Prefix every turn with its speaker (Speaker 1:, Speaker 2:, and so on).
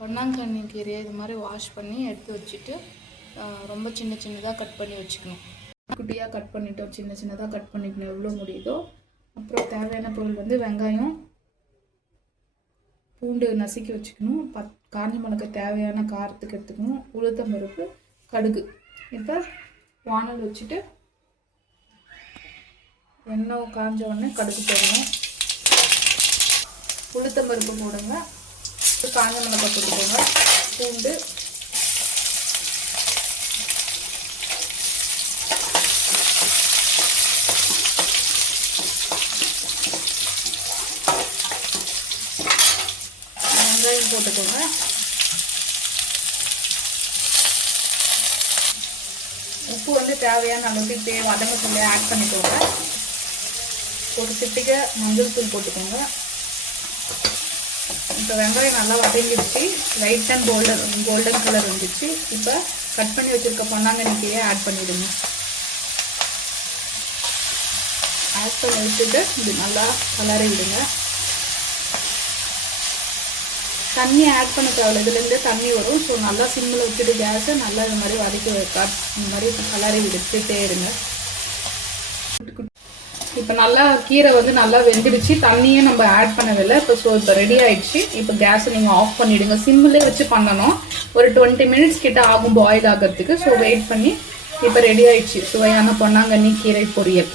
Speaker 1: பொன்னாங்கண்ணி கீரையை இது மாதிரி வாஷ் பண்ணி எடுத்து வச்சுட்டு ரொம்ப சின்ன சின்னதாக கட் பண்ணி வச்சுக்கணும். குட்டியாக கட் பண்ணிட்டோம். சின்ன சின்னதாக கட் பண்ணிக்கணும். எவ்வளோ முடியுதோ. அப்புறம் தேவையான பொருள் வந்து வெங்காயம் பூண்டு நசுக்கி வச்சுக்கணும். பத் காஞ்ச மிளகாய் தேவையான காரத்துக்கு எடுத்துக்கணும். உளுத்தம் பருப்பு கடுகு. இப்போ வானல் வச்சுட்டு எண்ணெய் காஞ்ச உடனே கடுகு போடணும். உளுத்தம் பருப்பு போடுங்க. காஞ்ச மிளகாய் போட்டுக்கோங்க பூண்டு. வெங்காயம் போட்டுக்கோங்க. உப்பு வந்து தேவையான அளவுக்கு இப்படியே வதங்கக்குள்ளே ஆட் பண்ணிக்கோங்க. ஒரு சிட்டிக்க மஞ்சள் தூள் போட்டுக்கோங்க. இப்போ வெங்காயம் நல்லா வதங்கிடுச்சு. Light and golden golden colour வந்துச்சு. இப்போ கட் பண்ணி வச்சுருக்க பொன்னாங்கண்ணிக்கையே ஆட் பண்ணிவிடுங்க ஆட் பண்ணி விட்டுட்டு இது நல்லா கலரி விடுங்க. தண்ணி ஆட் பண்ண தேவையில்ல. இதுலேருந்து தண்ணி வரும். ஸோ நல்லா சிம்மில் வச்சுட்டு கேஸை நல்லா இது மாதிரி வதக்கி வைக்க இந்த மாதிரி கலரி விடுத்துட்டே இருங்க. இப்போ நல்லா கீரை வந்து நல்லா வெந்துடுச்சு. தண்ணியே நம்ம ஆட் பண்ணதில்லை. இப்போ ஸோ இப்போ ரெடி ஆயிடுச்சு. இப்போ கேஸை நீங்கள் ஆஃப் பண்ணிவிடுங்க சிம்மிலே வச்சு பண்ணணும். ஒரு டுவெண்ட்டி மினிட்ஸ் கிட்ட ஆகும் பாயில் ஆகிறதுக்கு. ஸோ வெயிட் பண்ணி இப்போ ரெடி ஆயிடுச்சு. சுவையான பொன்னாங்கண்ணி கீரை பொரியல்.